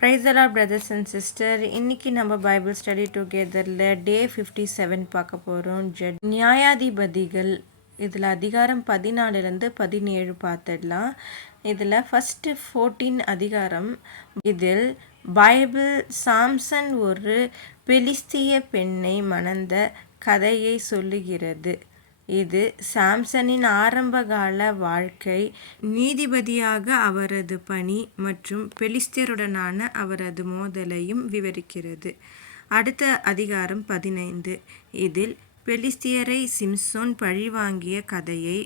Praise the Lord, brothers and sisters. இன்னைக்கு நம்ம Bible study டுகெதரில் டே 57 பார்க்க போகிறோம். நியாயாதிபதிகள் இதில் அதிகாரம் 14 17 பார்த்துடலாம். இதில் ஃபஸ்ட்டு 14 அதிகாரம். இதில் பைபிள் சாம்சன் ஒரு பெலிஸ்திய பெண்ணை மணந்த கதையை சொல்லுகிறது. இது சாம்சனின் ஆரம்பகால வாழ்க்கை, நீதிபதியாக அவரது பணி மற்றும் பெலிஸ்தியருடனான அவரது மோதலையும் விவரிக்கிறது. அடுத்த அதிகாரம் 15. இதில் பெலிஸ்தியரை சிம்சோன் பழிவாங்கிய கதையை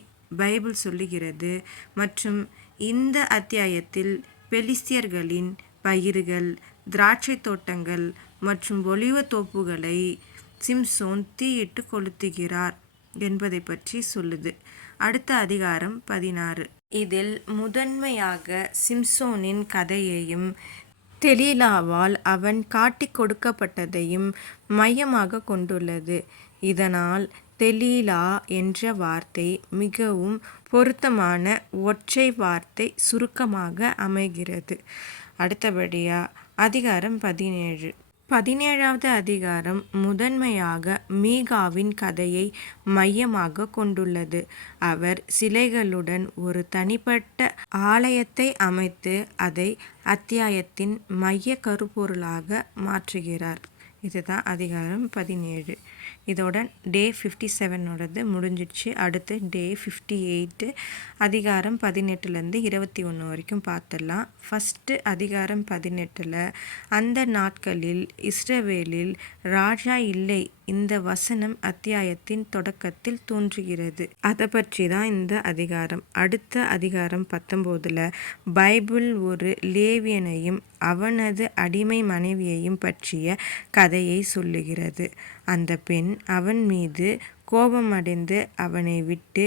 பைபிள் சொல்லுகிறது மற்றும் இந்த அத்தியாயத்தில் பெலிஸ்தியர்களின் பயிர்கள், திராட்சை தோட்டங்கள் மற்றும் ஒலிவ தோப்புகளை சிம்சோன் தீயிட்டு கொளுத்துகிறார் என்பதை பற்றி சொல்லுது. அடுத்த அதிகாரம் 16. இதில் முதன்மையாக சிம்சோனின் கதையையும் தெலீலாவால் அவன் காட்டிக் கொடுக்கப்பட்டதையும் மையமாக கொண்டுள்ளது. இதனால் தெலீலா என்ற வார்த்தை மிகவும் பொருத்தமான ஒற்றை வார்த்தை சுருக்கமாக அமைகிறது. அடுத்தபடியாக அதிகாரம் 17. 17வது அதிகாரம் முதன்மையாக மீகாவின் கதையை மையமாக கொண்டுள்ளது. அவர் சிலைகளுடன் ஒரு தனிப்பட்ட ஆலயத்தை அமைத்து அதை அத்தியாயத்தின் மைய கருப்பொருளாக மாற்றுகிறார். இதுதான் அதிகாரம் 17. இதோட டே 57ஓடது முடிஞ்சிடுச்சு. அடுத்து டே 58 அதிகாரம் 18 21 வரைக்கும் பார்த்துடலாம். ஃபஸ்ட்டு அதிகாரம் 18. அந்த நாட்களில் இஸ்ரவேலில் ராஜா இல்லை. இந்த வசனம் அத்தியாயத்தின் தொடக்கத்தில் தோன்றுகிறது. அதை பற்றி தான் இந்த அதிகாரம். அடுத்த அதிகாரம் 19 பைபிள் ஒரு லேவியனையும் அவனது அடிமை மனைவியையும் பற்றிய கதையை சொல்லுகிறது. அந்த பெண் அவன் மீது கோபமடைந்து அவனை விட்டு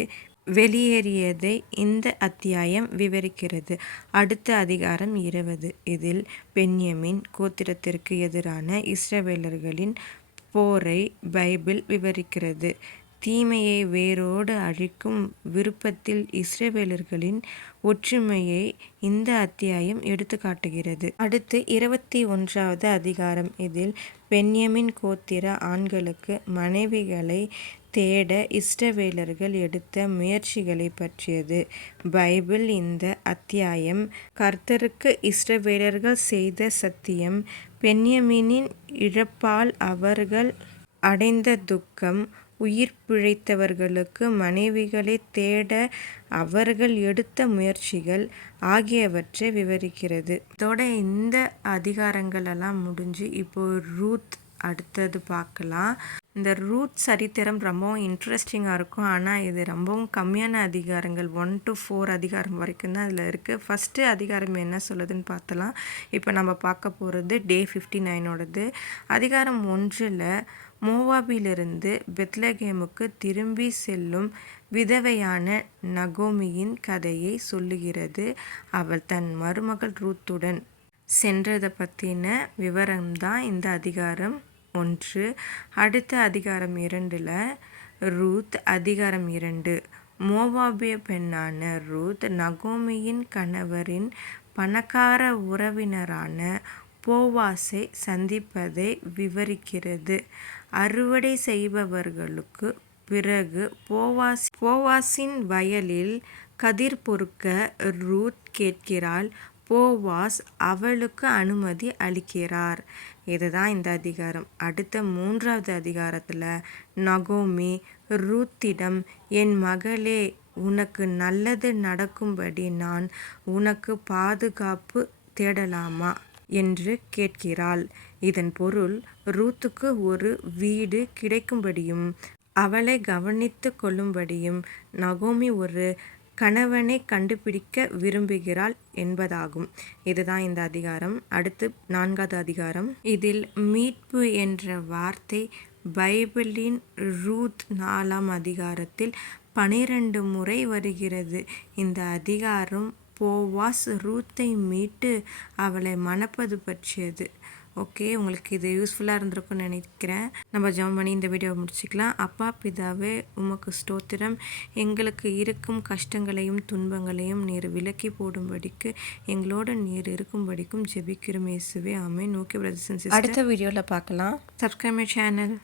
வெளியேறியதை இந்த அத்தியாயம் விவரிக்கிறது. அடுத்த அதிகாரம் 20. இதில் பென்யமீன் கோத்திரத்திற்கு எதிரான இஸ்ரவேலர்களின் போரை பைபிள் விவரிக்கிறது. தீமையை வேரோடு அழிக்கும் விருப்பத்தில் இஸ்ரவேலர்களின் ஒற்றுமையை இந்த அத்தியாயம் எடுத்து காட்டுகிறது. அடுத்து 21வது அதிகாரம். இதில் பென்யமீன் கோத்திர ஆண்களுக்கு மனைவிகளை தேட இஸ்ரவேலர்கள் எடுத்த முயற்சிகளை பற்றியது. பைபிள் இந்த அத்தியாயம் கர்த்தருக்கு இஸ்ரவேலர்கள் செய்த சத்தியம், பென்யமீனின் இழப்பால் அவர்கள் அடைந்த துக்கம், உயிர் பிழைத்தவர்களுக்கு மனைவிகளை தேட அவர்கள் எடுத்த முயற்சிகள் ஆகியவற்றை விவரிக்கிறது. இதோட இந்த அதிகாரங்களெல்லாம் முடிஞ்சு இப்போ ரூத் அடுத்தது பார்க்கலாம். இந்த ரூத் சரித்திரம் ரொம்பவும் இன்ட்ரெஸ்டிங்காக இருக்கும். ஆனால் இது ரொம்பவும் கம்மியான அதிகாரங்கள், 1 to 4 அதிகாரம் வரைக்கும் தான் இதில் இருக்குது. ஃபஸ்ட்டு அதிகாரம் என்ன சொல்லுதுன்னு பார்த்தலாம். இப்போ நம்ம பார்க்க போகிறது டே 59ஓடது. அதிகாரம் 1 மோவாபிலிருந்து பெத்லகேமுக்கு திரும்பி செல்லும் விதவையான நகோமியின் கதையை சொல்லுகிறது. அவள் தன் மருமகள் ரூத்துடன் சென்றதை பற்றின விவரம்தான் இந்த அதிகாரம் 1. அடுத்த அதிகாரம் 2 ரூத். அதிகாரம் 2 மோவாபிய பெண்ணான ரூத் நகோமியின் கணவரின் பணக்கார உறவினரான போவாஸை சந்திப்பதை விவரிக்கிறது. அறுவடை செய்பவர்களுக்கு பிறகு போவாஸின் வயலில் கதிர் பொறுக்க ரூத் கேட்கிறாள். போவாஸ் அவளுக்கு அனுமதி அளிக்கிறார். இதுதான் இந்த அதிகாரம். அடுத்த 3வது அதிகாரத்தில் நகோமி ரூத்திடம், என் மகளே, உனக்கு நல்லது நடக்கும்படி நான் உனக்கு பாதுகாப்பு தேடலாமா என்று கேட்கிறாள். இதன் பொருள் ரூத்துக்கு ஒரு வீடு கிடைக்கும்படியும் அவளை கவனித்து கொள்ளும்படியும் நகோமி ஒரு கணவனை கண்டுபிடிக்க விரும்புகிறாள் என்பதாகும். இதுதான் இந்த அதிகாரம். அடுத்து 4வது அதிகாரம். இதில் மீட்பு என்ற வார்த்தை பைபிளின் ரூத் 4ஆம் அதிகாரத்தில் 12 முறை வருகிறது. இந்த அதிகாரம் போவாஸ் ரூத்தை மீட்டு அவளை மணப்பது பற்றியது. ஓகே, உங்களுக்கு இது யூஸ்ஃபுல்லாக இருந்திருக்கும்னு நினைக்கிறேன். நம்ம ஜெபம் பண்ணி இந்த வீடியோவை முடிச்சுக்கலாம். அப்பா பிதாவே, உமக்கு ஸ்தோத்திரம். எங்களுக்கு இருக்கும் கஷ்டங்களையும் துன்பங்களையும் நீர் விலக்கி போடும்படிக்கு எங்களோட நீர் இருக்கும்படிக்கும் ஜெபிக்கிறோம் இயேசுவே. ஆமென். ஓகே பிரதர்ஸ் அண்ட் சிஸ்டர், அடுத்த வீடியோவில் பார்க்கலாம். Subscribe my channel.